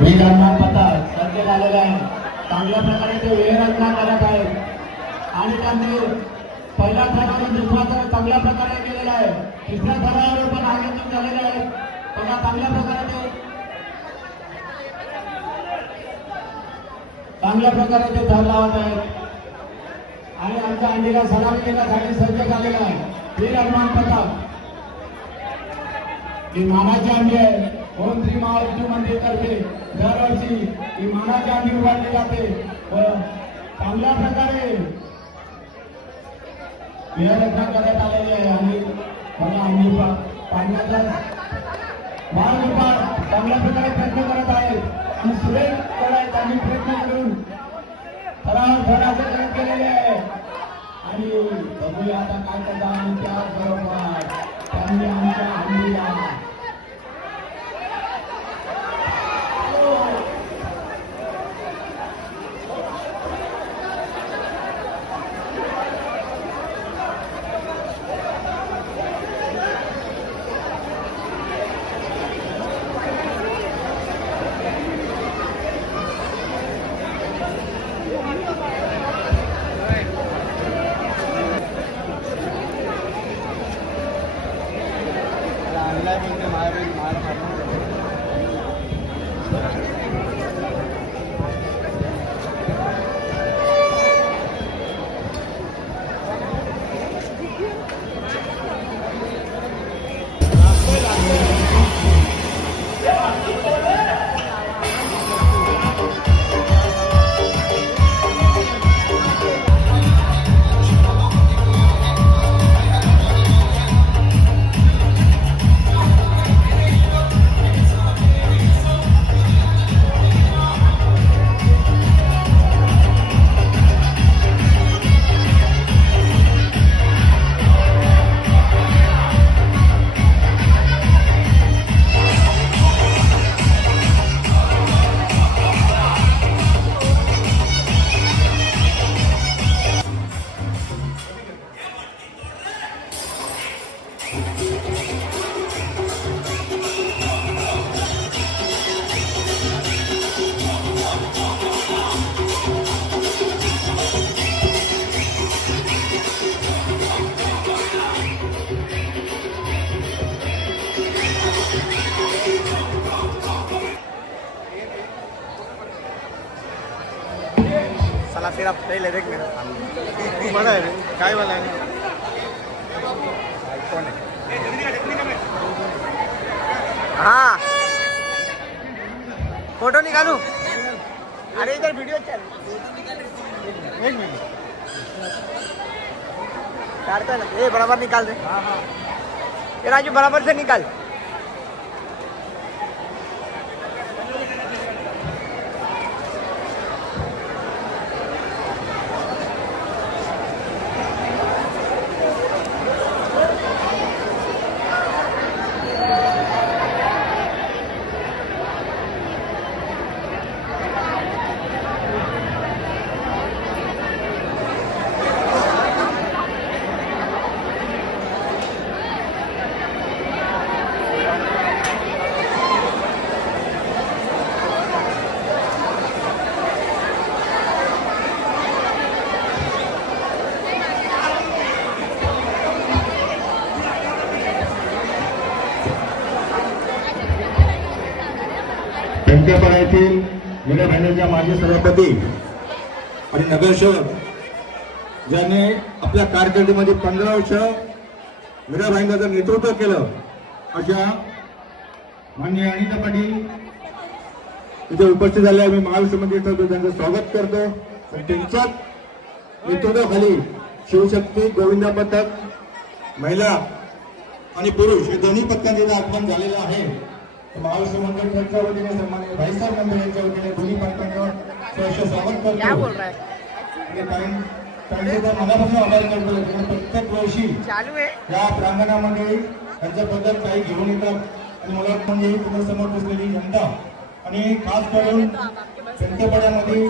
वीरांना पथक सज्ज झालेला आहे. चांगल्या प्रकारे ते वेळरचना करत आहेत आणि त्यांनी पहिला थरावर दुसरा थर चांगल्या प्रकारे केलेला आहे. तिसऱ्या थरावर पण आयोजित झालेले आहे. बघा चांगल्या प्रकारे ते थर लावत आहेत आणि आमच्या अंडीला सलामी देण्यासाठी सज्ज झालेला आहे. वीर हनुमान पथक ही मानाची अंडी आहे. ओम श्री महाविष्णू मंदिर तर्फे दरवर्षी ही मानाची अंडी उभारली जाते व चांगल्या प्रकारे वेळरचना करण्यात आलेली आहे. आणि बघा अंडी पाडण्याचा महाविभाग चांगल्या प्रकारे प्रयत्न करत आहेत आणि सुरेश त्यांनी प्रयत्न करून थराचे केलेले आहे. आणि बघूया आता काय करता आणि त्याचबरोबर त्यांनी आमच्या अंडीला साला तेरा पहले देख मेरा बड़ा है काय वाला है आईफोन है हाँ फोटो निकालू अरे इधर वीडियो चल एक मिनट काटता है ना ये बराबर निकाल दे ये राजू बराबर से निकाल पंचपाडा येथील मीरा भाईंदरच्या माजी सभापती आणि नगरसेवक ज्यांनी आपल्या कारकिर्दीमध्ये 15 वर्ष मीरा भाईंदरचं नेतृत्व केलं अशा माननीय अनिता पाटील इथे उपस्थित झाले. आम्ही महाविष्णू मंदिर त्यांचं स्वागत करतो. त्यांच्याच नेतृत्वाखाली शिवशक्ती गोविंदा पथक महिला आणि पुरुष हे दोन्ही पथकांचे आगमन झालेलं आहे. महाविष्णू मंदिर ट्रस्टच्या वतीने सन्माननीय भाईसाहेब मंदिर यांच्या वतीने दोन्ही पथकांवर सहर्ष स्वागत करतो आणि त्यांचे मनापासून आभार करतो. प्रत्येक वर्षी या प्रांगणामध्ये त्यांच्याबद्दल काही घेऊन येतात आणि मला म्हणजे तुम्ही समोर बसलेली जनता आणि खास करून पंचपाड्यामध्ये